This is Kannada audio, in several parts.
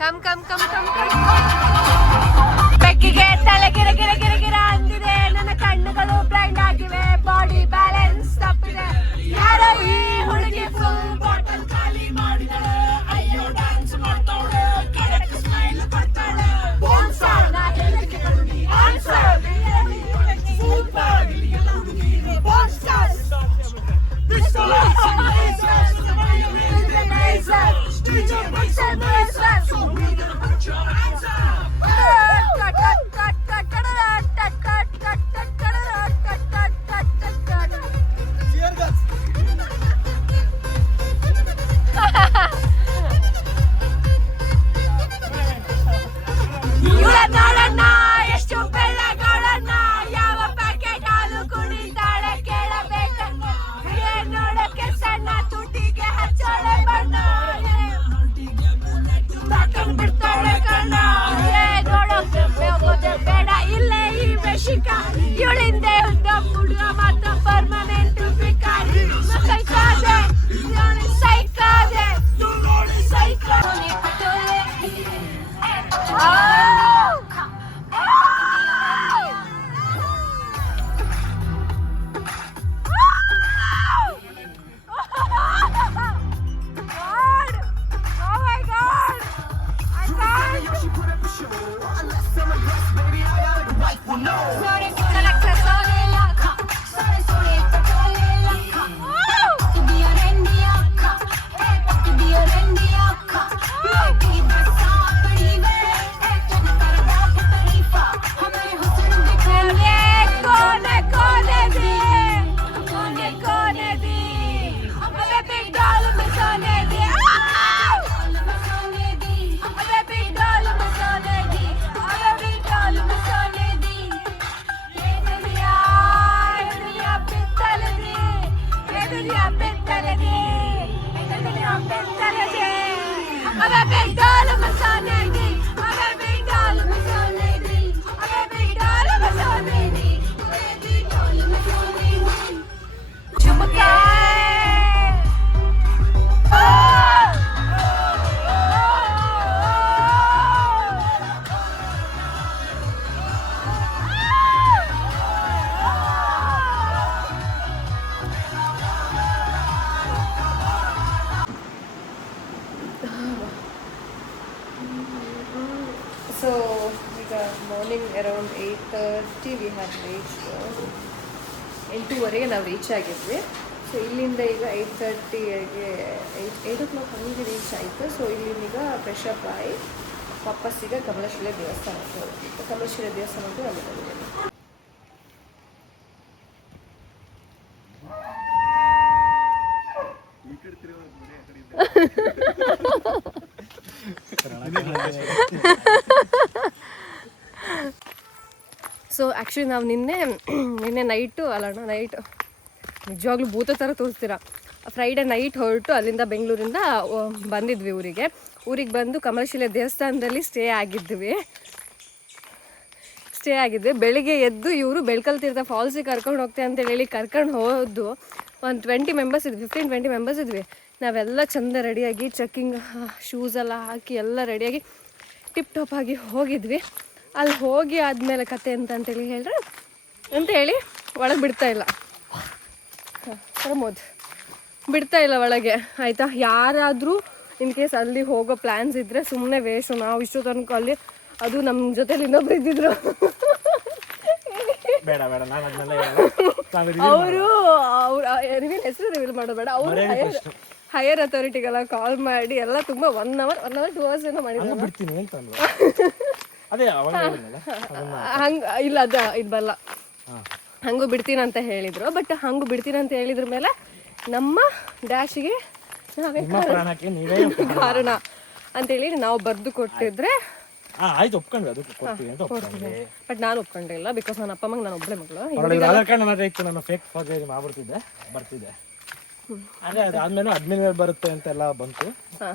ಕಮ್ ಕಮ್ ಕಮ್ ಕಮ್ ಬೆಕ್ಕಿಗೆ ತಲೆ ಗಿರ ಗಿರ ಗಿರ ಗಿರ ಅಂದಿದೆ, ನನ್ನ ಕಣ್ಣುಗಳು ಬ್ಲೈಂಡ್ ಆಗಿವೆ, ಬಾಡಿ ಬ್ಯಾಲೆನ್ಸ್ ತಪ್ಪಿದೆ. ಯಾರೋ ಈ ಹುಡುಗಿ ಫುಲ್ ಬಾಟಲ್ ಖಾಲಿ ಮಾಡಿದಳೆ, ಅಯ್ಯೋ ಡ್ಯಾನ್ಸ್ ಮಾಡ್ತಾವಳೆ, ಕರೆಕ್ಟ್ ಸ್ಮೈಲ್ ಕೊಡ್ತಾಳೆ. ಆನ್ಸರ್ ನಾ ಹೇಳಿಕೆ ಕೊಡಿ, ಆನ್ಸರ್ ಸೂಪರ್ ಎಲ್ಲ ಹುಡುಗಿ ಬಾನ್ಸ್ಟರ್ ಎಷ್ಟು ಬೆಳ್ಳಗಳನ್ನ ಯಾವ ಪ್ಯಾಕೆಟ್ ಹಾಲು ಕುಡಿತಾಳೆ ಕೇಳಬೇಕನ್ನ, ನೋಡಕ್ಕೆ ಸಣ್ಣ ತುಟಿಗೆ ಹಚ್ಚಳೆ ಬಣ್ಣ, ಬಿಡ್ತಾಳೆ ಕಣ್ಣ, ನೋಡೋಕೆ ಬೇಡ ಇಲ್ಲೇ ಈ ಬೆಶಿಕ, ಇವಳಿಂದೆ ಉದ್ದ ಹುಡುಗ ಮಾತ್ರ ಪರ್ಮನೆಂಟ್ ಬಿಕಾರಿ. ಸೈಕಾದೆ ಸೈಕಾದೆ ಸೈಕಾದೆ So ಈಗ morning around 8:30 we have reached, 8:30 ನಾವು ರೀಚ್ ಆಗಿದ್ವಿ. ಸೊ ಇಲ್ಲಿಂದ ಈಗ 8:30ಗೆ 8 o'clock ಹಂಗೆ ರೀಚ್ ಆಯಿತು. ಸೊ ಇಲ್ಲಿಂದ ಈಗ ಫ್ರೆಶ್ ಅಪ್ ಆಗಿ ವಾಪಸ್ ಈಗ ಕಮಲಶಿಲೆ ದೇವಸ್ಥಾನಕ್ಕೆ ಹೋಗ್ತಿತ್ತು. ಕಮಲಶಿಲೆ ದೇವಸ್ಥಾನಕ್ಕೂ ಅಲ್ಲಿ ಬಂದಿದ್ದೇನೆ. ಸೊ ಆ್ಯಕ್ಚುಲಿ ನಾವು ನಿನ್ನೆ ನೈಟು ನಿಜವಾಗ್ಲೂ ಭೂತ ಥರ ತೋರಿಸ್ತೀರಾ, ಫ್ರೈಡೇ ನೈಟ್ ಹೊರಟು ಅಲ್ಲಿಂದ ಬೆಂಗಳೂರಿಂದ ಬಂದಿದ್ವಿ ಊರಿಗೆ ಬಂದು ಕಮಲಶಿಲೆ ದೇವಸ್ಥಾನದಲ್ಲಿ ಸ್ಟೇ ಆಗಿದ್ವಿ. ಬೆಳಿಗ್ಗೆ ಎದ್ದು ಇವರು ಬೆಳ್ಕಲ್ ತೀರ್ಥ ಫಾಲ್ಸಿಗೆ ಕರ್ಕೊಂಡು ಹೋಗ್ತೇವೆ ಅಂತೇಳಿ ಕರ್ಕೊಂಡು ಹೋದ್ದು. ಒಂದು 15-20 ಮೆಂಬರ್ಸ್ ಇದ್ವಿ. ನಾವೆಲ್ಲ ಚೆಂದ ರೆಡಿಯಾಗಿ ಟ್ರೆಕ್ಕಿಂಗ್ ಶೂಸ್ ಎಲ್ಲ ಹಾಕಿ ಎಲ್ಲ ರೆಡಿಯಾಗಿ ಟಿಪ್ ಟಾಪ್ ಆಗಿ ಹೋಗಿದ್ವಿ. ಅಲ್ಲಿ ಹೋಗಿ ಆದಮೇಲೆ ಕತೆ ಅಂತೇಳಿ ಒಳಗೆ ಬಿಡ್ತಾಯಿಲ್ಲ ಪ್ರಮೋದ್, ಬಿಡ್ತಾಯಿಲ್ಲ ಒಳಗೆ ಆಯಿತಾ. ಯಾರಾದರೂ ಇನ್ ಕೇಸ್ ಅಲ್ಲಿ ಹೋಗೋ ಪ್ಲ್ಯಾನ್ಸ್ ಇದ್ದರೆ ಸುಮ್ಮನೆ ವೇಸ್ಟ್. ನಾವು ಇಷ್ಟು ತನಕ ಅಲ್ಲಿ ಅದು ನಮ್ಮ ಜೊತೆಲಿ ಇನ್ನೊಬ್ರು ಇದ್ದಿದ್ರು ಅವರು ರಿವೀಲ್ ಹೆಸರು ರಿವೀಲ್ ಮಾಡೋದು ಬೇಡ. ಅವರು ಹೈಯರ್ ಅಥಾರಿಟಿಗೆಲ್ಲ ಕಾಲ್ ಮಾಡಿ ಎಲ್ಲ ತುಂಬ 1 hour 2 hours ಏನೋ ಮಾಡಿದ್ರು. ಹಂಗೆ ಇಲ್ಲ ಅದು ಇದು ಬಲ್ಲ ಹಂಗೂ ಬಿಡ್ತೀನಿ ಅಂತ ಹೇಳಿದ್ರು. ಬಟ್ ಹಂಗೂ ಬಿಡ್ತೀನಿ ಅಂತ ಹೇಳಿದ್ರ ಮೇಲೆ ನಮ್ಮ ಡ್ಯಾಶಿಗೆ ನಾವೇ ಕಾರಣ ಅಂತೇಳಿ ನಾವು ಬರೆದು ಕೊಟ್ಟಿದ್ರೆ ಬಟ್ ನಾನು ಒಪ್ಕೊಂಡಿಲ್ಲ. ಬಿಕಾಸ್ ನನ್ನ ಅಪ್ಪ ಅಮ್ಮಂಗೆ ನಾನು ಒಬ್ಬಳೆ ಮಗಳು. ಅದಾದ್ಮೇಲೆ ಅಡ್ಮಿನ್ ಬರುತ್ತೆ ಅಂತೆಲ್ಲ ಬಂತು.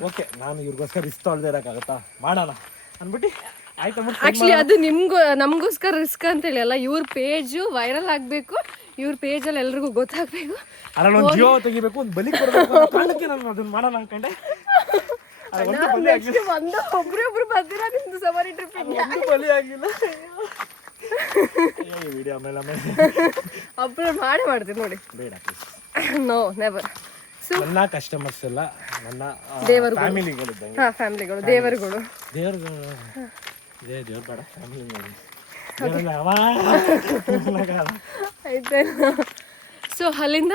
ಓಕೆ ನಾನು ಇವ್ರಿಗೋಸ್ಕರ ರಿಸ್ಕ್ ತೊಳ್ದೇ ಇರಕ್ಕಾಗತ್ತಾ, ಮಾಡೋಣ ಅಂದ್ಬಿಟ್ಟು ಆಕ್ಚುಲಿ ಅದು ನಮಗೋಸ್ಕರ ರಿಸ್ಕ್ ಅಂತ ಹೇಳಿ ಅಲ್ಲ, ಇವ್ರ ಪೇಜು ವೈರಲ್ ಆಗ್ಬೇಕು, ಇವ್ರ ಪೇಜಲ್ಲಿ ಎಲ್ರಿಗೂ ಗೊತ್ತಾಗ್ಬೇಕು, ಅದ್ರಲ್ಲಿ ಒಂದು ಜೀವ ತೆಗಿಬೇಕು, ಒಂದು ಬಲಿ ಕೊಡಬೇಕು ಕಾರಣಕ್ಕೆ ನಾನು ಅದನ್ನ ಮಾಡೋಣ ಅನ್ಕೊಂಡೆ. ಒಬ್ರು ಬರ್ತೀರಾ ನಿಮ್ದು ಸವಾರಿ ಟ್ರಿಪ್ ಬಲಿ ಆಗಿಲ್ಲ. ವಿಡಿಯೋ ಆಮೇಲೆ ಅಪ್ಲೋಡ್ ಮಾಡ್ತೀನಿ ನೋಡಿ. ಬೇಡ ನೋ ನೆವರ್. ನನ್ನ ಕಸ್ಟಮರ್ಸ್ ಎಲ್ಲ ನನ್ನ ಫ್ಯಾಮಿಲಿಗಳು ಇದ್ದಂಗೆ. ಫ್ಯಾಮಿಲಿಗಳು ದೇವರುಗಳು ದೇವ್ರ ಬೇಡ ಫ್ಯಾಮಿಲಿ ಆಯ್ತಾ. ಸೊ ಅಲ್ಲಿಂದ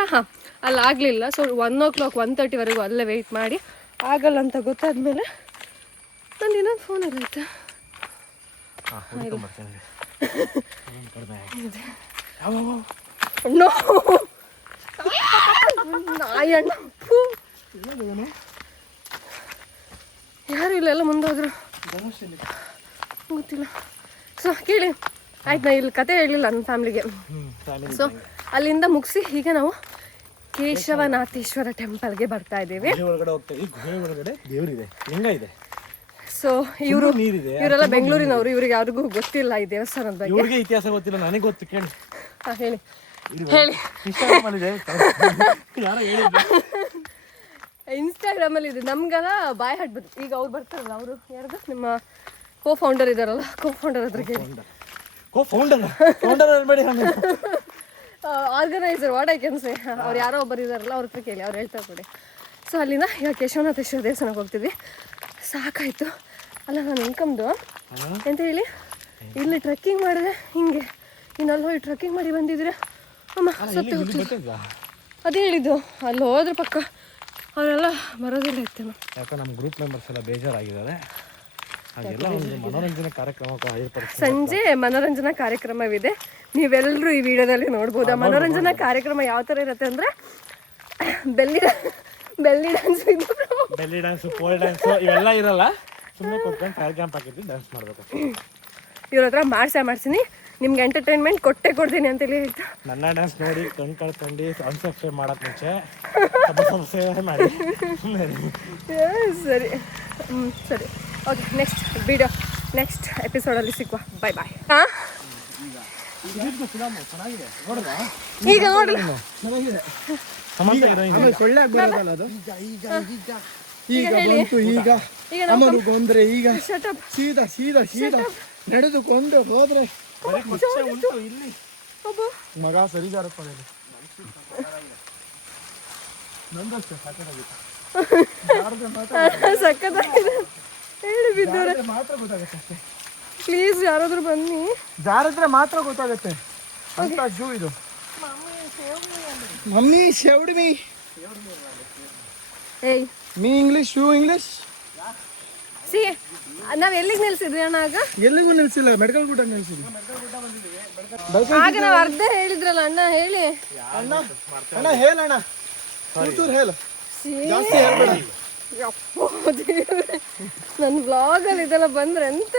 ಅಲ್ಲಿ ಆಗಲಿಲ್ಲ. ಸೊ 1 o'clock 1:30ವರೆಗೂ ಅಲ್ಲೇ ವೆಯ್ಟ್ ಮಾಡಿ ಆಗಲ್ಲ ಅಂತ ಗೊತ್ತಾದ್ಮೇಲೆ ನಂದು ಇನ್ನೊಂದು ಫೋನ್ ಎಲ್ಲ ಆಯ್ತಾ ನಾಯಣ್ಣ ಯಾರು ಇಲ್ಲ, ಎಲ್ಲ ಮುಂದೋದ್ರು ಗೊತ್ತಿಲ್ಲ. ಸೊ ಕೇಳಿ ಆಯ್ತು, ನಾ ಇಲ್ಲಿ ಕತೆ ಹೇಳಿಲ್ಲ ನನ್ನ ಫ್ಯಾಮಿಲಿಗೆ. ಸೊ ಅಲ್ಲಿಂದ ಮುಗಿಸಿ ಈಗ ನಾವು ಕೇಶವನಾಥೇಶ್ವರ ಟೆಂಪಲ್ಗೆ ಬರ್ತಾ ಇದ್ದೀವಿ. ಸೊ ಇವರೆಲ್ಲ ಬೆಂಗಳೂರಿನವರು, ಇವ್ರಿಗೆ ಯಾರಿಗೂ ಗೊತ್ತಿಲ್ಲ ಈ ದೇವಸ್ಥಾನದ ಬಗ್ಗೆ. ಇತಿಹಾಸ ಗೊತ್ತಿಲ್ಲ, ನನಗೆ ಗೊತ್ತು, ಕೇಳಿ. ಹೇಳಿ ಹೇಳಿ. ಇನ್ಸ್ಟಾಗ್ರಾಮಲ್ಲಿ ಇದೆ ನಮ್ಗೆಲ್ಲ ಬಾಯ್ ಹಾಡ್ಬೋದು. ಈಗ ಅವ್ರು ಬರ್ತಾರಲ್ಲ, ಅವರು ಯಾರ್ದು ನಿಮ್ಮ ಕೋ-ಫೌಂಡರ್ ಇದಾರಲ್ಲ, ಕೋ-ಫೌಂಡರ್ ಹತ್ರ ಕೇಳಿ. Organiser what I can say, ಅವ್ರು ಯಾರೋ ಒಬ್ಬರು ಇದಾರಲ್ಲ, ಅವ್ರ ಹತ್ರ ಕೇಳಿ, ಅವ್ರು ಹೇಳ್ತಾ ಕೊಡಿ. ಸೊ ಅಲ್ಲಿಂದ ಈಗ ಕೇಶವನಾಥೇಶ್ವರ ದೇವಸ್ಥಾನಕ್ಕೆ ಹೋಗ್ತೀವಿ. ಸಾಕಾಯಿತು ಅಲ್ಲ ನಾನು ಇನ್ಕಮ್ದು ಅಂತ ಹೇಳಿ ಇಲ್ಲಿ ಟ್ರೆಕ್ಕಿಂಗ್ ಮಾಡಿದ್ರೆ ಹಿಂಗೆ ಇನ್ನಲ್ಲಿ ಹೋಗಿ ಟ್ರೆಕ್ಕಿಂಗ್ ಮಾಡಿ ಬಂದಿದ್ರೆ ಅಮ್ಮ ಸತ್ತು ಹೋಗ್ತಿದ್ದೆ. ಅದೇ ಹೇಳಿದ್ದು, ಅಲ್ಲಿ ಹೋದ್ರೆ ಪಕ್ಕ ಅವರೆಲ್ಲ ಬರೋದಿಲ್ಲ ಇತ್ತೇನೋ. ಯಾಕೆ ನಮ್ಮ ಗ್ರೂಪ್ ಮೆಂಬರ್ಸ್ ಎಲ್ಲ ಬೇಜಾರಾಗಿದ್ದಾರೆ. ಹಾಗೆಲ್ಲ ಒಂದು ಮನೋರಂಜನಾ ಕಾರ್ಯಕ್ರಮ ಸಂಜೆ ಮನೋರಂಜನಾ ಕಾರ್ಯಕ್ರಮವಿದೆ, ನೀವೆಲ್ಲರೂ ಈ ವಿಡಿಯೋದಲ್ಲಿ ನೋಡ್ಬೋದು. ಆ ಮನೋರಂಜನಾ ಕಾರ್ಯಕ್ರಮ ಯಾವ ಥರ ಇರುತ್ತೆ ಅಂದರೆ belly dance, belly dance, pole dance ಇವೆಲ್ಲ ಇರಲ್ಲ. ಸುಮ್ಮನೆ ಕೂತ್ಕೊಂಡು ಫೈರ್ ಕ್ಯಾಂಪ್ ಹಾಕಿದ್ದು ಡ್ಯಾನ್ಸ್ ಮಾಡಬೇಕು. ಇವ್ರ ಹತ್ರ ಮಾಡ್ತೀನಿ, ನಿಮ್ಗೆ ಎಂಟರ್ಟೈನ್ಮೆಂಟ್ ಕೊಡ್ತೀನಿ ಅಂತೇಳಿ ಹೇಳ್ತಾ ನನ್ನ ಡ್ಯಾನ್ಸ್ ನೋಡಿ ಕಳ್ಕೊಂಡು ಅನ್ಸಬ್ಸ್ಕ್ರೈಬ್ ಮಾಡೋಕೆ ಮುಂಚೆ ಸಬ್ಸ್ಕ್ರೈಬ್ ಮಾಡಿ. ಸರಿ ಸರಿ, ಓಕೆ. ನೆಕ್ಸ್ಟ್ ಎಪಿಸೋಡಲ್ಲಿ ಸಿಕ್ಕುವ. ಬಾಯ್ ಬಾಯ್. ಹಾಂ ಈಗ ನೋಡ್ರಿ ನಡೆದುಕೊಂಡು ಹೋದ್ರೆ ಮಗ ಸರಿದಾರಪ್ಪ. ಸಕ್ಕತ್ತಾಗಿದೆ ಹೇಳಿ ಬಿದ್ದವ್ರೆ. ಪ್ಲೀಸ್ ಯಾರಾದ್ರೂ ಬನ್ನಿ, ಜಾರಿದ್ರೆ ಮಾತ್ರ ಗೊತ್ತಾಗತ್ತೆ ಅಂತ ಜೂ ಇದು. Mummy shaved me. ಏಯ್ me English, you English. See ನಾವ್ ಎಲ್ಲಿಗೆ ನಿಲ್ಸಿದ್ವಿ ಅಣ್ಣ? ಆಗ ಎಲ್ಲಿಗೂ ನಿಲ್ಸಿಲ್ಲ, ಮೆಡಿಕಲ್ ಗುಡ್ಡ ನಿಲ್ಸಿದ್ವಿ. ಆಗ ನಾವ್ ಅರ್ಧ ಹೇಳಿದ್ರಲ್ಲ ಅಣ್ಣ. ಹೇಳಿ ಅಣ್ಣ, ಹೇಳಣ್ಣ, ಕೂತೂರು ಹೇಳು, ಜಾಸ್ತಿ ಹೇಳ್ಬೇಡ. ನನ್ನ ಬ್ಲಾಗಲ್ಲಿ ಇದೆಲ್ಲ ಬಂದ್ರೆ ಎಂತ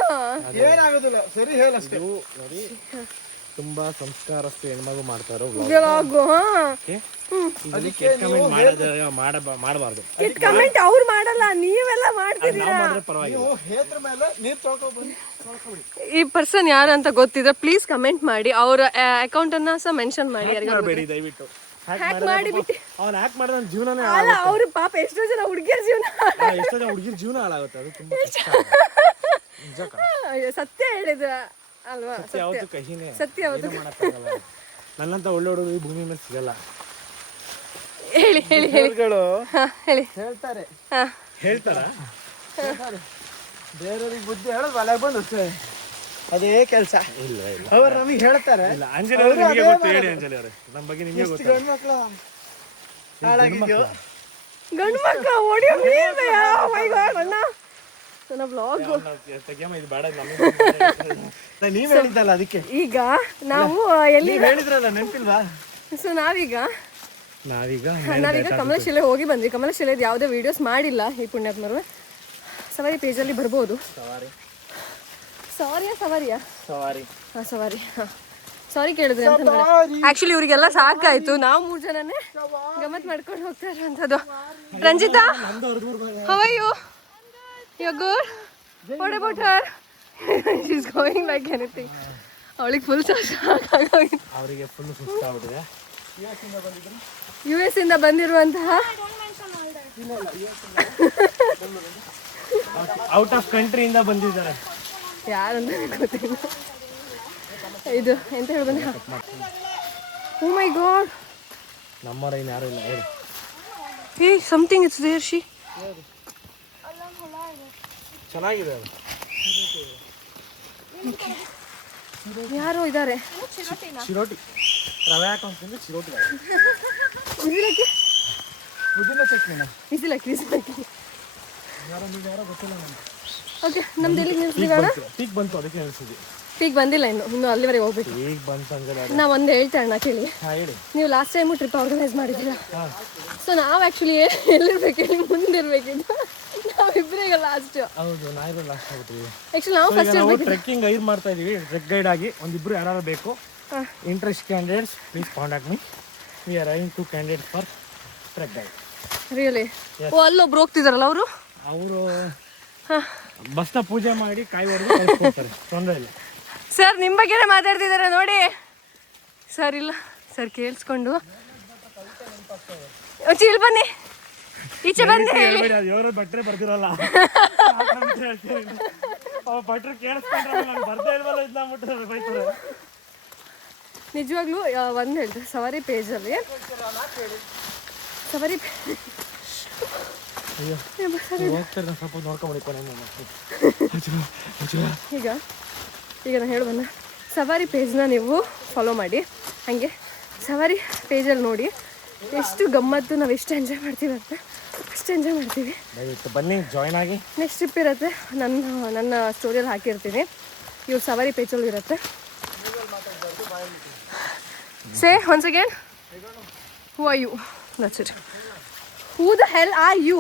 ಏನಾಗೋದಿಲ್ಲ, ಸರಿ ಹೇಳಷ್ಟೇ. ನೋಡಿ ತುಂಬಾ ಸಂಸ್ಕಾರಸ್ಥ ಹೆಣ್ಮಗು ಮಾಡ್ತಾರೋ ಬ್ಲಾಗು. ಮಾಡಬಾರ್ದು. ಕೆಟ್ಟ ಕಮೆಂಟ್ ಅವ್ರು ಮಾಡಲ್ಲ, ನೀವೆಲ್ಲ ಮಾಡ್ತೀರಾ. ಈ ಪರ್ಸನ್ ಯಾರು ಅಂತ ಗೊತ್ತಿದ್ರೆ ಪ್ಲೀಸ್ ಕಮೆಂಟ್ ಮಾಡಿ, ಅವ್ರ ಅಕೌಂಟ್ ಅನ್ನ ಸಹ ಮೆನ್ಷನ್ ಮಾಡಿ. ದಯವಿಟ್ಟು ಹ್ಯಾಕ್ ಮಾಡಿಬಿಟ್ಟು ಅವ್ನು ಹ್ಯಾಕ್ ಮಾಡಿದ ಜೀವನನೇ ಅಲ್ಲ. ಅವ್ರ ಪಾಪ ಎಷ್ಟೋ ಜನ ಹುಡುಗಿಯರ ಜೀವನ ಹಾಳಾಗುತ್ತೆ. ಅದು ತುಂಬಾ ಸತ್ಯ ಹೇಳಿದ ಅಲ್ವಾ? ಸತ್ಯ ಹೌದು. ನನ್ನಂತ ಒಳ್ಳೆ ಹುಡುಗರು ಈ ಭೂಮಿ ಮೇಲೆ ಸಿಗಲ್ಲ. ಹೇಳಿ ಹೇಳಿ ಹೇಳಿ. ಹೇಳಿ ಹೇಳ್ತಾರೆ ಹೇಳ್ತಾರ ಬೇರೆಯವ್ರಿಗೆ ಬುದ್ಧಿ ಹೇಳೋದು ಮನೆಗೆ ಬಂದು ಅದೇ ಕೆಲಸ. ಇಲ್ಲ ಇಲ್ಲ ಅವ್ರು ನಮಗೆ ಹೇಳ್ತಾರೆ. ಇಲ್ಲ ಅಂಜಲಿ ಅವ್ರೆ ನಿಮಗೆ ಗೊತ್ತು, ಹೇಳಿ ಅಂಜಲಿ ಅವರೇ ನಮ್ಮ ಬಗ್ಗೆ ನಿಮಗೆ ಗೊತ್ತು. ಗಂಡು ಮಕ್ಳು ಹಾಳಾಗಿದ್ಯೋ ಗಂಡು ಮಕ್ಕಳ ಓಡಿಯೋ ನೀವೇ. ಓ ಮೈ ಗಾಡ್ ಅಣ್ಣ ನನ್ನ ಬ್ಲಾಗ್ ತೆಗಿಯಮ್ಮ, ಇದು ಬೇಡ ನಮಗೆ ನೀವ್ ಹೇಳಿದ್ದಲ್ಲ ಅದಕ್ಕೆ. ಈಗ ನಾವು ಎಲ್ಲಿ ನೀವ್ ಹೇಳಿದ್ರಲ್ಲ ನೆನಪಿಲ್ವಾ? ಸೊ ನಾವೀಗ ನಾವೀಗ ಕಮಲಶಿಲೆ ಹೋಗಿ ಬಂದ್ವಿ. ಕಮಲಶಿಲೆದು ಯಾವುದೇ ವಿಡಿಯೋಸ್ ಮಾಡಿಲ್ಲ ಈ ಪುಣ್ಯಾತ್ಮರು. ಸವಾರಿ ಪೇಜಲ್ಲಿ ಬರ್ಬೋದು. ಸವಾರಿಯಾ ಹಾಂ ಸವಾರಿ ಹಾಂ ಸಾರಿ ಕೇಳಿದ್ರಿ ಅಂತ ಆ್ಯಕ್ಚುಲಿ ಇವರಿಗೆಲ್ಲ ಸಾಕಾಯ್ತು. ನಾವು 3 ಜನನೇ ಗಮ್ಮತ್ ಮಾಡ್ಕೊಂಡು ಹೋಗ್ತಾ ಇರೋಂಥದ್ದು. Ranjitha how are you? You good? What about her? She is going like anything. ಅವಳಿಗೆ ಫುಲ್ ಸಾಕಾಗೋಗಿದೆ. ಅವರಿಗೆ ಫುಲ್ ಸುಸ್ತಾಗ್ಬಿಟ್ಟಿದೆ. US ಇಂದ ಬಂದಿರುವಂತಹ ಔಟ್ ಆಫ್ ಕಂಟ್ರಿಯಿಂದ ಬಂದಿದ್ದಾರೆ. ಯಾರಂತ ಗೊತ್ತಿಲ್ಲ. ಇದು ಎಂತ ಹೇಳ್ಬಂದ. ಓ ಮೈ ಗಾಡ್, ನಮ್ಮವರ ಇನ್ನು ಯಾರು ಇಲ್ಲ. ಹೇಳಿ ಹೇ ಸಮಥಿಂಗ್ ಇಟ್ಸ್ ದೇರ್. ಶಿ ಚೆನ್ನಾಗಿದೆ ಅದು. ಯಾರೋ ಇದ್ದಾರೆ. ಚಿರೋಟಿ ರವೆ ಹಾಕೊಂಡ್ತಿಂದ್ರೆ ಚಿರೋಟಿ ವಿಸಿಲಕ್ಕಿ ಪುದೀನ ಚಟ್ನಿನ ವಿಸಿಲಕ್ಕಿ ಯಾರೋ ಗೊತ್ತಿಲ್ಲ ನನಗೆ. ಓಕೆ ನಮ್ದು ಎಲ್ಲಿಗೆ ನಿಲ್ಸಿದೀವಿ ಅಣ್ಣ? ಪೀಕ್ ಬಂತು, ಅದಕ್ಕೆ ನಿಲ್ಸಿದ್ವಿ. ಪೀಕ್ ಬಂದಿಲ್ಲ ಇನ್ನು ಅಲ್ಲಿವರೆಗೆ ಹೋಗ್ಬೇಕು. ಈಗ ಬಂತು ಅಂಜಲಿ. ನಾ ಒಂದು ಹೇಳ್ತೇನೆ ಅಣ್ಣ ಕೇಳಿ. ಹೇಳಿ. ನೀವು ಲಾಸ್ಟ್ ಟೈಮು ಟ್ರಿಪ್ ಆರ್ಗನೈಸ್ ಮಾಡಿದ್ದೀರಾ. ಸೊ ನಾವು ಆ್ಯಕ್ಚುಲಿ ಎಲ್ಲಿರ್ಬೇಕು ಹೇಳಿ ಮುಂದಿರ್ಬೇಕಿದ್ದು. ನಾವಿಬ್ಬರೇ ಈಗ ಲಾಸ್ಟ್. ಹೌದು, ನಾವಿಬ್ಬರು ಲಾಸ್ಟ್ ಆಗ್ಬಿಟ್ಟಿವಿ. ಆ್ಯಕ್ಚುಲಿ ನಾವು ಫಸ್ಟ್ ನಾವು ಟ್ರೆಕ್ಕಿಂಗ್ ಗೈಡ್ ಮಾಡ್ತಾ ಇದೀವಿ. ಟ್ರೆಕ್ ಗೈಡ್ ಆಗಿ ಒಂದಿಬ್ರು ಯಾರು ಬೇಕು interest candidates please contact me. We are hiring 2 candidates for trek guide. Really? ಓ ಅಲ್ಲೊಬ್ರು ಹೋಗ್ತಿದಾರಲ್ಲ ಅವರು ಬಸ್ನ ಪೂಜೆ ಮಾಡಿ ಕಾಯಿ ಹೊಡೆದು ಕಳಿಸ್ಕೊಡ್ತಾರೆ. ತೊಂದರೆ ಇಲ್ಲ. ಸರ್ ನಿಮ್ಮ ಬಗ್ಗೆನೇ ಮಾತಾಡ್ತಿದ್ದಾರೆ ನೋಡಿ. ಸರ್ ಇಲ್ಲ ಸರ್ ಕೇಳಿಸ್ಕೊಂಡು ಇಲ್ಲಿ ಬನ್ನಿ, ಈಚೆ ಬಂದು ಹೇಳಿ. ಇವರು ಭಟ್ರೆ ಬರ್ದಿರಲ್ಲ, ಭಟ್ರು ಕೇಳಿಸ್ಕೊಂಡ್ರೆ ಬರ್ದೇ ಇಲ್ವಲ್ಲ ಇದನ್ನ ಅಂದ್ಬಿಟ್ಟು ಬೈತಾರೆ. ನಿಜವಾಗ್ಲೂ ಒಂದು ಹೇಳ್ತಾರೆ ಸವಾರಿ ಪೇಜಲ್ಲಿ ಸವಾರಿ ಹೋಗ್ತಾರೆ ಸ್ವಲ್ಪ ನೋಡ್ಕೊಂಬಿಡಿ. ಈಗ ನಾನು ಹೇಳೋದನ್ನ ಸವಾರಿ ಪೇಜ್ನ ನೀವು ಫಾಲೋ ಮಾಡಿ. ಹಾಗೆ ಸವಾರಿ ಪೇಜಲ್ಲಿ ನೋಡಿ ಎಷ್ಟು ಗಮ್ಮತ್ತು, ನಾವು ಎಷ್ಟು ಎಂಜಾಯ್ ಮಾಡ್ತೀವಿ ಅಂತ ಅಷ್ಟು ಎಂಜಾಯ್ ಮಾಡ್ತೀವಿ. ಬನ್ನಿ, ಜಾಯ್ನ್ ಆಗಿ. ನೆಕ್ಸ್ಟ್ ಟ್ರಿಪ್ ಇರುತ್ತೆ, ನನ್ನ ಸ್ಟೋರಿಯಲ್ಲಿ ಹಾಕಿರ್ತೀನಿ. ಇವ್ರು ಸವಾರಿ ಪೇಜಲ್ಲಿ ಇರುತ್ತೆ. Say once again, who are you? That's it. Who the hell are you?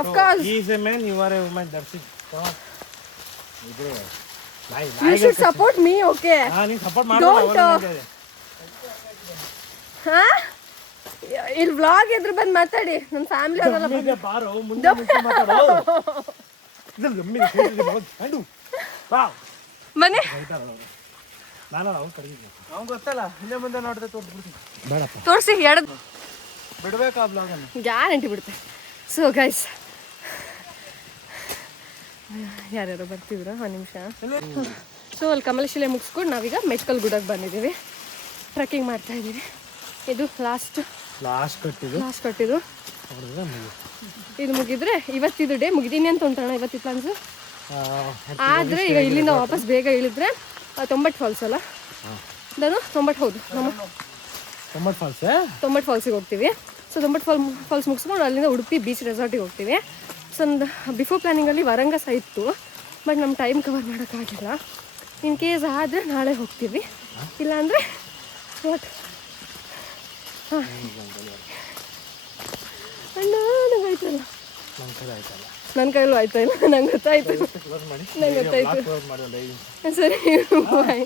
Of course. He is a man, you are a woman. That's it. Come on. You should support me, okay? ನೀನು ಸಪೋರ್ಟ್ Don't ಹಾ ಇಲ್ಲಿ ವ್ಲಾಗ್ ಎದುರು ಬಂದು ಮಾತಾಡಿ. ನನ್ನ ಫ್ಯಾಮಿಲಿ ಅವರೆಲ್ಲ ಬಾರೋ ಮುಂದೆ ಮಾತಾಡೋ. ಇದು ಗಮ್ಮಿ ಕಂಡು ವಾವ್ ಬನ್ನಿ. ನಾನು ಅವ್ನು ಕರೆದಿದ್ದೆ, ಅವ್ನು ಗೊತ್ತಲ್ಲ, ಹಿಂದೆ ಮುಂದೆ ನೋಡಿದ್ರೆ ತೋರಿಸ್ಬಿಡ್ತೀನಿ. ಬೇಡಪ್ಪ ತೋರಿಸಿ ಎರಡು ಬಿಡ್ಬೇಕಾ ಬ್ಲಾಗನ್ನು? ಗ್ಯಾರಂಟಿ ಬಿಡುತ್ತೆ. ಸೊ ಗೈಸ್ ಯಾರ್ಯಾರೋ ಬರ್ತಿದ್ರು. ಒಂದು ನಿಮಿಷ. ಸೊ ಅಲ್ಲಿ ಕಮಲಶಿಲೆ ಮುಗಿಸ್ಕೊಂಡು ನಾವೀಗ ಮೆಟ್ಕಲ್ ಗುಡಕ್ಕೆ ಬಂದಿದ್ದೀವಿ. ಟ್ರೆಕ್ಕಿಂಗ್ ಮಾಡ್ತಾ ಇದ್ದೀವಿ. ಇದು ಲಾಸ್ಟ್ ಕಟ್ಟಿದ್ದು. ಇದು ಮುಗಿದ್ರೆ ಇವತ್ತಿದು ಡೇ ಮುಗಿದೀನಿ ಅಂತ ಉಂಟಣ್ಣ ಇವತ್ತಿತ್ತು ಪ್ಲಾನ್ಸು. ಆದರೆ ಈಗ ಇಲ್ಲಿಂದ ವಾಪಸ್ ಬೇಗ ಇಳಿದ್ರೆ 90 ಫಾಲ್ಸ್ ಅಲ್ಲ ನಾನು 90 ಹೌದು ನಮ್ಮ 90 ಫಾಲ್ಸಿಗೆ ಹೋಗ್ತೀವಿ. ಸೊ 90 ಫಾಲ್ಸ್ ಮುಗಿಸ್ಕೊಂಡು ಅಲ್ಲಿಂದ ಉಡುಪಿ ಬೀಚ್ ರೆಸಾರ್ಟಿಗೆ ಹೋಗ್ತೀವಿ. ಸೊ ಒಂದು ಬಿಫೋರ್ ಪ್ಲ್ಯಾನಿಂಗಲ್ಲಿ ವರಂಗ ಸಹ ಇತ್ತು, ಬಟ್ ನಮ್ಮ ಟೈಮ್ ಕವರ್ ಮಾಡೋಕ್ಕಾಗಿಲ್ಲ. ಇನ್ ಕೇಸ್ ಆದರೆ ನಾಳೆ ಹೋಗ್ತೀವಿ, ಇಲ್ಲಾಂದರೆ ವಾಟ್. ಹಾಂ ಅಣ್ಣ ನಂಗೆ ಆಯ್ತಲ್ಲ, ನನ್ನ ಕೈಲೂ ಆಯ್ತಾ ಇಲ್ಲ, ನಂಗೆ ಗೊತ್ತಾಯ್ತು. ಸರಿ ಬಾಯ್.